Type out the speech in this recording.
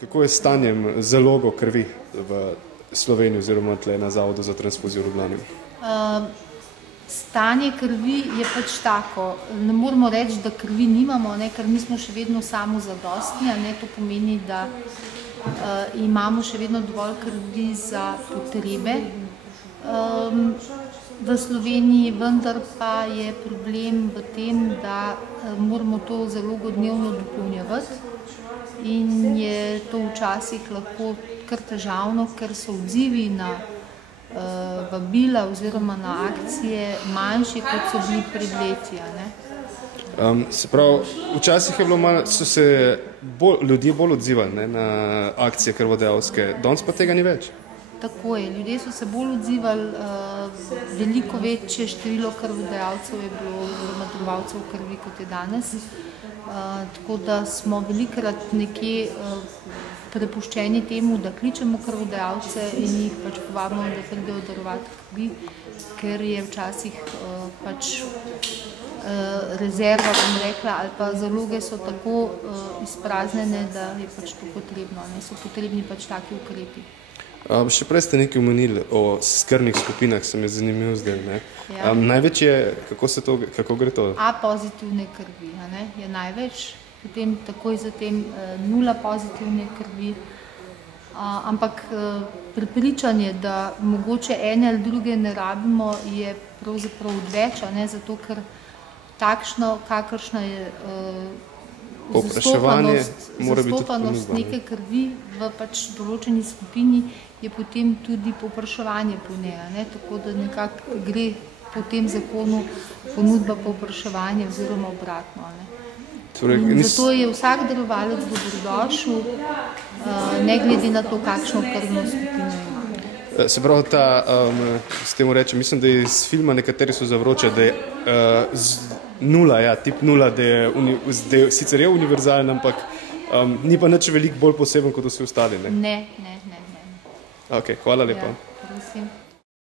Kako je s stanjem zalogo krvi v Sloveniji oziroma tle na Zavodu za transfuzijo v Ljubljani? Stanje krvi je pač tako. Ne moramo reči, da krvi nimamo, ker mi smo še vedno samozadostni. To pomeni, da imamo še vedno dovolj krvi za potrebe v Sloveniji, vendar pa je problem v tem, da moramo to zalogo dnevno dopolnjevati in je to včasih lahko kar težavno, ker so odzivi na vabila oziroma na akcije manjši, kot so bili pred leti. Se pravi, včasih je bilo malo, so se ljudje bolj odzivali na akcije krvodajalske, danes pa tega ni več. Tako je, ljudje so se bolj odzivali, veliko večje število krvodajalcev je bilo, oziroma darovalcev krvi, kot je danes. Tako da smo velikokrat nekje prepuščeni temu, da kličemo krvodajalce in jih pač povabimo, da pridejo darovati krvi, ker je včasih pač rezerva, bom rekla, ali pa zaloge so tako izpraznjene, da je pač to potrebno, so potrebni pač taki ukrepi. Še prej ste nekaj omenili o krvnih skupinah, se mi je zanimivo zdaj. Največ je, kako gre to? A pozitivne krvi je največ, potem takoj zatem 0 pozitivne krvi, ampak prepričanje, da mogoče ene ali druge ne rabimo, je pravzaprav odveč, zato ker takšno, kakršna je zastopanost neke krvi v pač določeni skupini, je potem tudi povpraševanje po njej, tako da nekako gre po tem zakonu ponudba povpraševanja oziroma obratno. Zato je vsak darovalec dobrodošel, ne glede na to, kakšno krvno skupino ima. Se pravi, s tem rečem, mislim, da je iz filma nekateri so zavročali, da je 0, tip 0, da je sicer je univerzalen, ampak ni pa nič veliko bolj poseben kot vsi ostali. Ne. Ok, hvala lepa. Prosim.